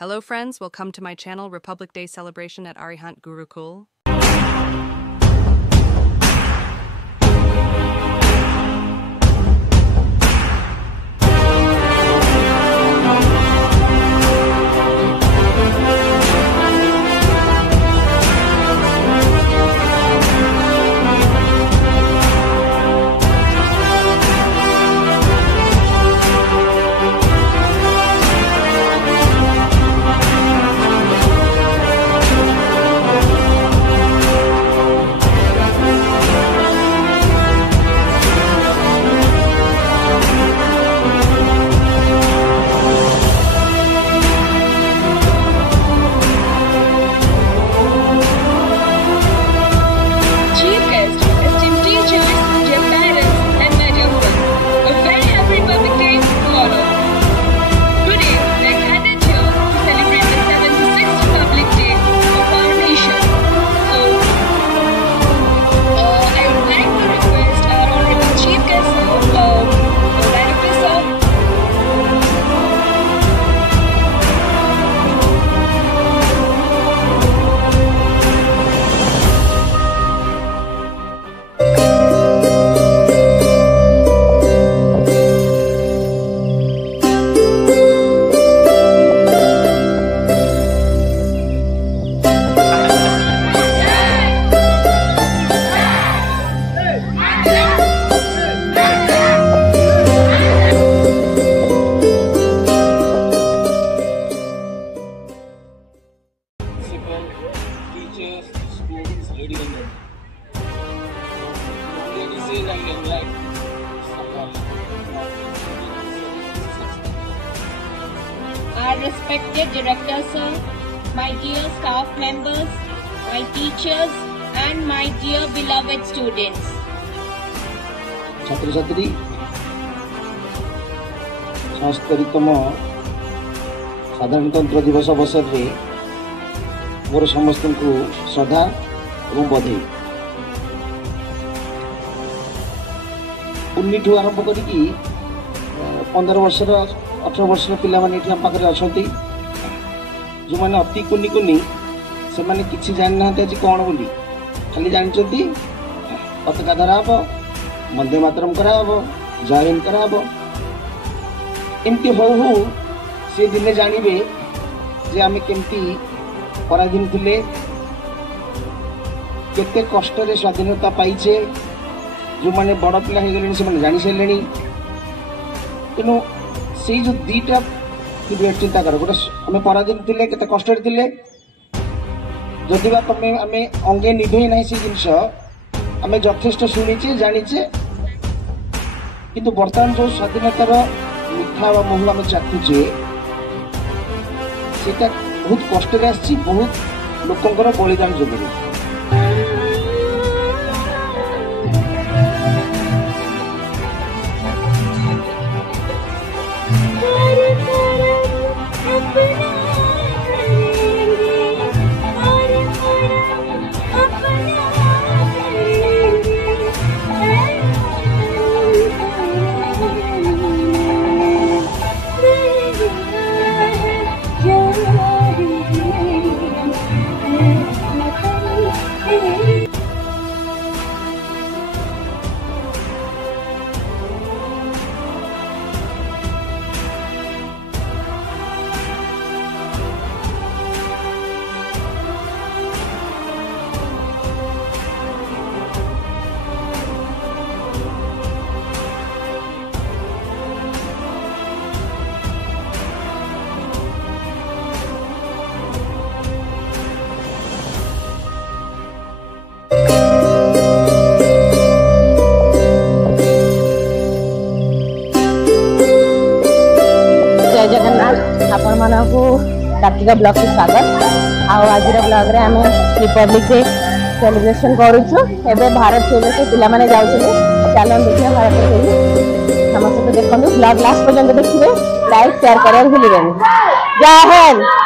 Hello friends, welcome to my channel Republic Day celebration at Arihant Gurukul. Teachers, students, ladies and gentlemen. Ladies and like Our respected director sir, my dear staff members, my teachers and my dear beloved students. छात्र छात्री 70तम साधारणतंत्र दिवस अवसर में मोर समस्त को श्रद्धा और बधाई। 19 आरंभ करी 15 वर्षर 18 वर्षर पिला माने एठी हम पाखरे अछंती जो माने अति कुनी कुनी से माने किछि जानि ना आज कोन बोली खाली जानिचंती पताका धराब वंदे मातरम कराब जय हिंद कराब एमती हो से दिने जानिबे जे आमे केमती पराधीन थिले केते कष्ट रे स्वाधीनता पाइछे जो माने बड़ पिला हे गेलेनी से माने जानि सेलेनी तेनु सेई जो दीटा पीरियड चिंता कर गोटे आमे पराधीन थिले केते कष्ट रे थिले जदि बा तमे आमे अंगे निभे नाही से जिंस आमे यथेष्ट सुनिचे जानिचे किंतु वर्तमान जो स्वाधीनतार मिठा व महु आमे चाखुचे सेटा बहुत कष्ट आसी बहुत लोकंर बलिदान जोगुरु जय जगन्नाथ आपण मानकु कार्तिक ब्लॉग को स्वागत। आज ब्लॉग रे आम रिपब्लिक डे सेलिब्रेशन करूँ। एवं भारत सेना से पिला माने जाउछले चलन देखिए भारत सेना समस्त देखो ब्लॉग लास्ट पर्यंत देखिए लाइक शेयर करिया भूलिबेनी। जय हिंद।